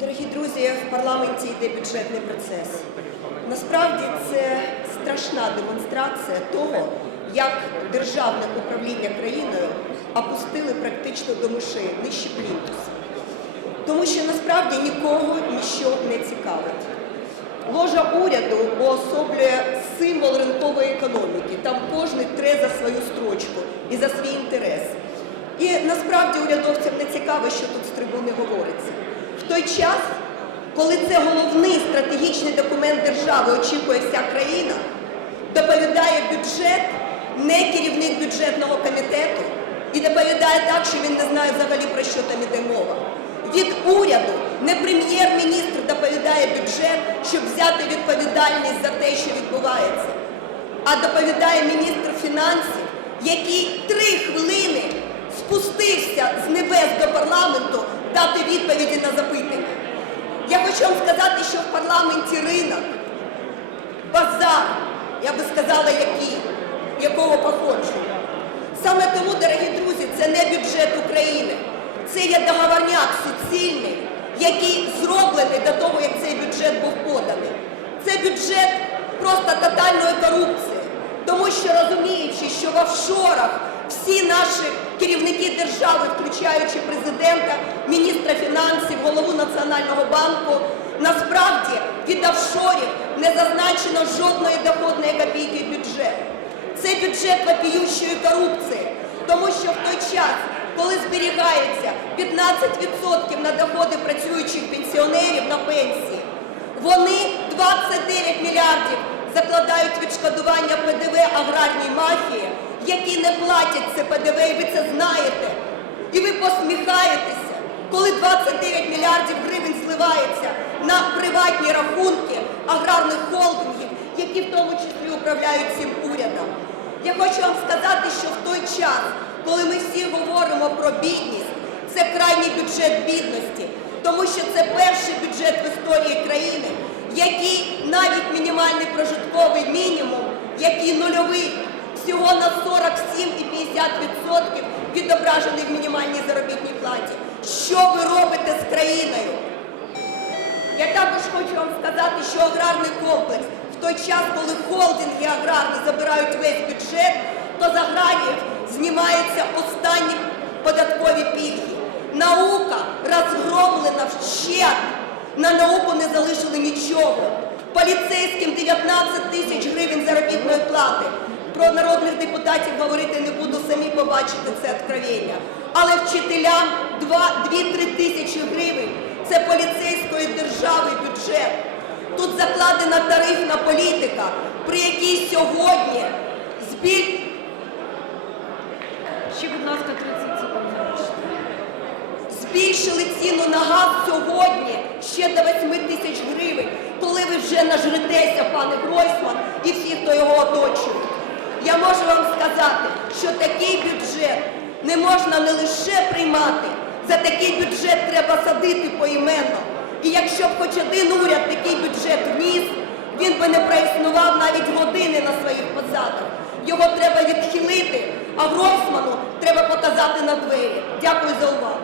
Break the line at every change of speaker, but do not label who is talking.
Дорогі друзі, в парламенті йде бюджетний процес. Насправді це страшна демонстрація того, як державне управління країною опустили практично до мишей нижче плінтуса. Тому що насправді нікого нічого не цікавить. Ложа уряду уособлює символ ринкової економіки. Там кожен тре за свою строчку і за свій інтерес. І насправді урядовцям не цікаво, що тут з трибуни говориться. В той час, коли це головний стратегічний документ держави очікує вся країна, доповідає бюджет, не керівник бюджетного комітету, і доповідає так, що він не знає взагалі про що там іде мова. Від уряду не прем'єр-міністр доповідає бюджет, щоб взяти відповідальність за те, що відбувається, а доповідає міністр фінансів, який три хвилини з небес до парламенту дати відповіді на запитання. Я хочу вам сказати, що в парламенті ринок, базар, я би сказала, який, якого походження. Саме тому, дорогі друзі, це не бюджет України, це є договорняк суцільний, який зроблений до того, як цей бюджет був поданий. Це бюджет просто тотальної корупції, тому що розуміючи, що в офшорах всі наші керівники держави, включаючи президента, міністра фінансів, голову Національного банку, насправді від офшорів не зазначено жодної доходної копійки в бюджет. Це бюджет вопіющої корупції, тому що в той час, коли зберігається 15% на доходи працюючих пенсіонерів на пенсії, вони 29 мільярдів закладають відшкодування ПДВ які не платять це ПДВ, і ви це знаєте. І ви посміхаєтеся, коли 29 мільярдів гривень зливається на приватні рахунки аграрних холдингів, які в тому числі управляють цим урядом. Я хочу вам сказати, що в той час, коли ми всі говоримо про бідність, це крайній бюджет бідності, тому що це перший бюджет в історії країни, який навіть мінімальний прожитковий всього на 47,50% відображений в мінімальній заробітній платі. Що ви робите з країною? Я також хочу вам сказати, що аграрний комплекс в той час, коли холдинги аграрні забирають весь бюджет, то з аграріїв знімаються останні податкові пільги. Наука розгромлена вщент. На науку не залишили нічого. Поліцейським 19 тисяч гривень заробітної плати про народних депутатів говорити не буду, самі побачите це откровення. Але вчителям 2-3 тисячі гривень це поліцейської держави бюджет. Тут закладена тарифна політика, при якій сьогодні збіль... Ще, будь ласка, 30 секунд. Збільшили ціну на газ сьогодні ще до 8 тисяч гривень, коли ви вже нажретеся, пане Гройсман, і всі, хто його оточує. Я можу вам сказати, що такий бюджет не можна не лише приймати, за такий бюджет треба садити поіменно. І якщо б хоч один уряд такий бюджет вніс, він би не проіснував навіть години на своїх посадах. Його треба відхилити, а в Гройсману треба показати на двері. Дякую за увагу.